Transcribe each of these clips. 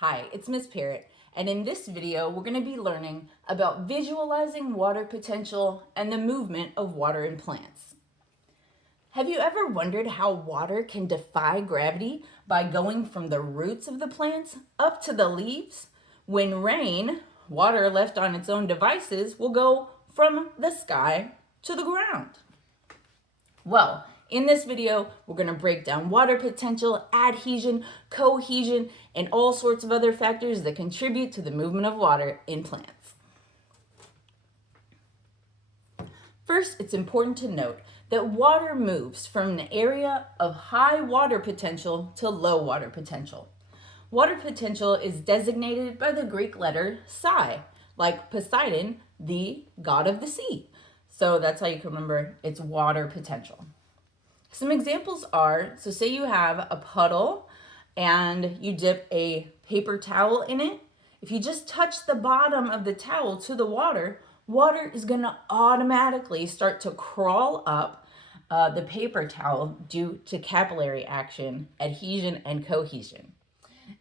Hi, it's Miss Parrott, and in this video we're going to be learning about visualizing water potential and the movement of water in plants. Have you ever wondered how water can defy gravity by going from the roots of the plants up to the leaves? When rain, water left on its own devices will go from the sky to the ground. Well, in this video, we're going to break down water potential, adhesion, cohesion, and all sorts of other factors that contribute to the movement of water in plants. First, it's important to note that water moves from an area of high water potential to low water potential. Water potential is designated by the Greek letter psi, like Poseidon, the god of the sea. So that's how you can remember it's water potential. Some examples are, so say you have a puddle and you dip a paper towel in it. If you just touch the bottom of the towel to the water, water is going to automatically start to crawl up the paper towel due to capillary action, adhesion, and cohesion.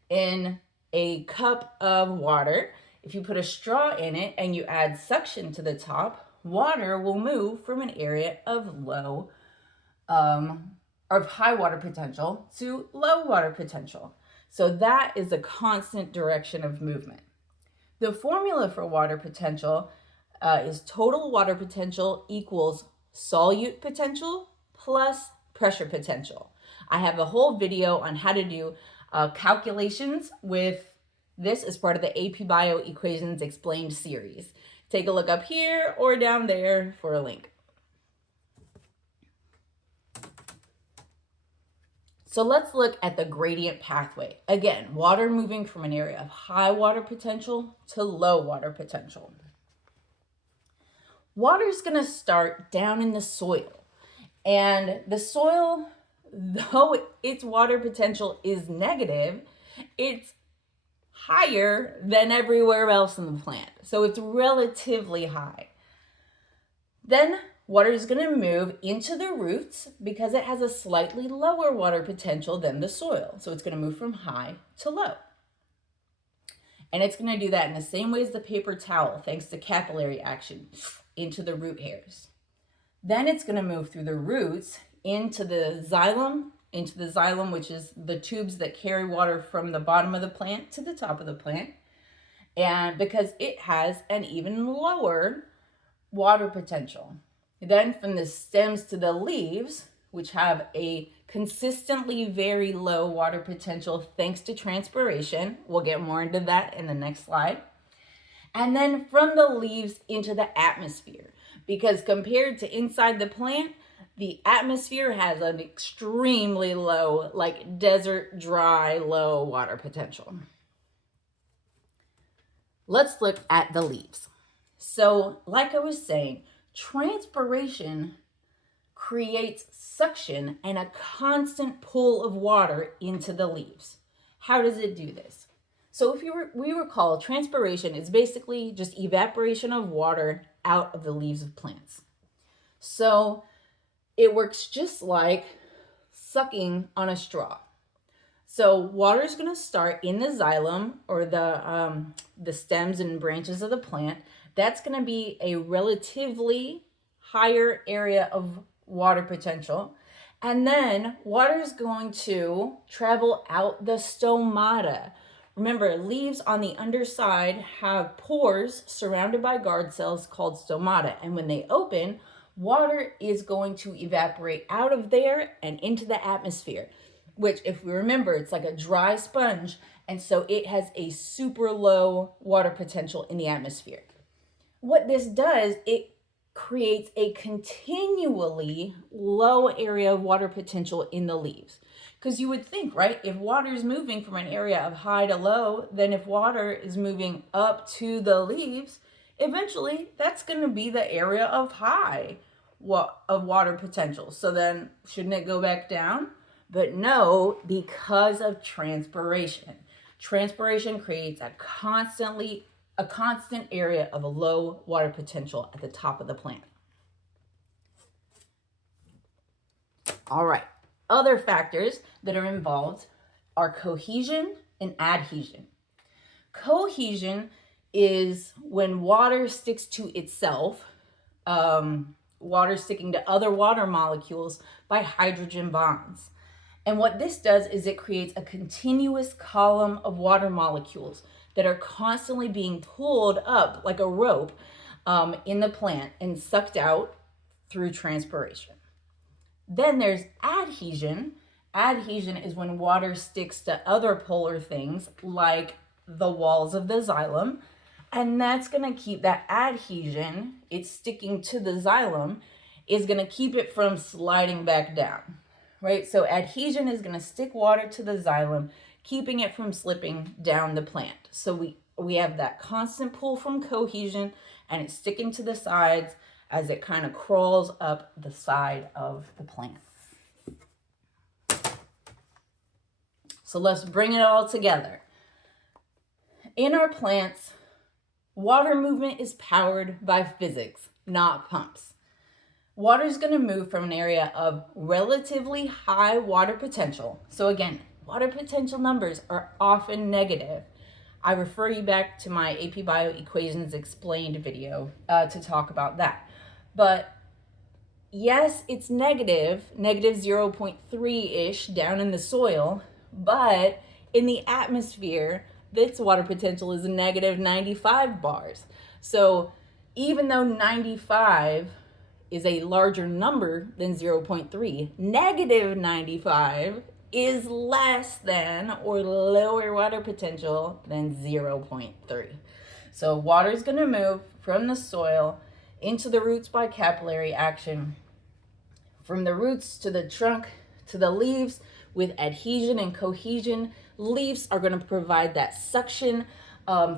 In a cup of water, if you put a straw in it and you add suction to the top, water will move from an area of high water potential to low water potential. So that is a constant direction of movement. The formula for water potential is total water potential equals solute potential plus pressure potential. I have a whole video on how to do calculations with this as part of the AP Bio Equations Explained series. Take a look up here or down there for a link. So let's look at the gradient pathway. Again, water moving from an area of high water potential to low water potential. Water is going to start down in the soil. And the soil, though its water potential is negative, it's higher than everywhere else in the plant. So it's relatively high. Then water is going to move into the roots because it has a slightly lower water potential than the soil. So it's going to move from high to low. And it's going to do that in the same way as the paper towel, thanks to capillary action, into the root hairs. Then it's going to move through the roots into the xylem, which is the tubes that carry water from the bottom of the plant to the top of the plant. And because it has an even lower water potential. Then from the stems to the leaves, which have a consistently very low water potential thanks to transpiration. We'll get more into that in the next slide. And then from the leaves into the atmosphere, because compared to inside the plant, the atmosphere has an extremely low, like desert, dry, low water potential. Let's look at the leaves. So, like I was saying, transpiration creates suction and a constant pull of water into the leaves. How does it do this? So if we recall, transpiration is basically just evaporation of water out of the leaves of plants. So it works just like sucking on a straw. So water is going to start in the xylem, or the stems and branches of the plant. That's going to be a relatively higher area of water potential. And then water is going to travel out the stomata. Remember, leaves on the underside have pores surrounded by guard cells called stomata. And when they open, water is going to evaporate out of there and into the atmosphere, which, if we remember, it's like a dry sponge. And so it has a super low water potential in the atmosphere. What this does, it creates a continually low area of water potential in the leaves. Because you would think, right, if water is moving from an area of high to low, then if water is moving up to the leaves, eventually that's going to be the area of high of water potential. So then shouldn't it go back down? But no, because of transpiration. Transpiration creates a constant area of a low water potential at the top of the plant. All right, other factors that are involved are cohesion and adhesion. Cohesion is when water sticks to itself, water sticking to other water molecules by hydrogen bonds. And what this does is it creates a continuous column of water molecules that are constantly being pulled up like a rope in the plant and sucked out through transpiration. Then there's adhesion. Adhesion is when water sticks to other polar things like the walls of the xylem, and that's going to keep that adhesion, it's sticking to the xylem, is going to keep it from sliding back down, right? So adhesion is going to stick water to the xylem, keeping it from slipping down the plant. So we have that constant pull from cohesion, and it's sticking to the sides as it kind of crawls up the side of the plant. So let's bring it all together. In our plants, water movement is powered by physics, not pumps. Water is going to move from an area of relatively high water potential. So again, water potential numbers are often negative. I refer you back to my AP Bio Equations Explained video to talk about that. But yes, it's negative 0.3-ish down in the soil, but in the atmosphere, this water potential is negative 95 bars. So even though 95 is a larger number than 0.3, negative 95 is less than or lower water potential than 0.3. So water is going to move from the soil into the roots by capillary action, from the roots to the trunk to the leaves with adhesion and cohesion. Leaves are going to provide that suction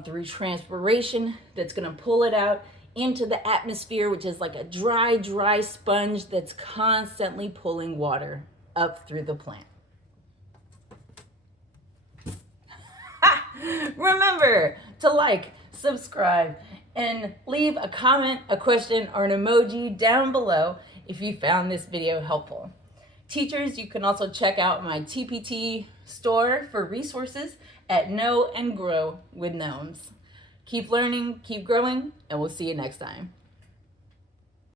through transpiration that's going to pull it out into the atmosphere, which is like a dry sponge that's constantly pulling water up through the plant. Remember to like, subscribe, and leave a comment, a question, or an emoji down below if you found this video helpful. Teachers, you can also check out my TPT store for resources at Know and Grow with Gnomes. Keep learning, keep growing, and we'll see you next time.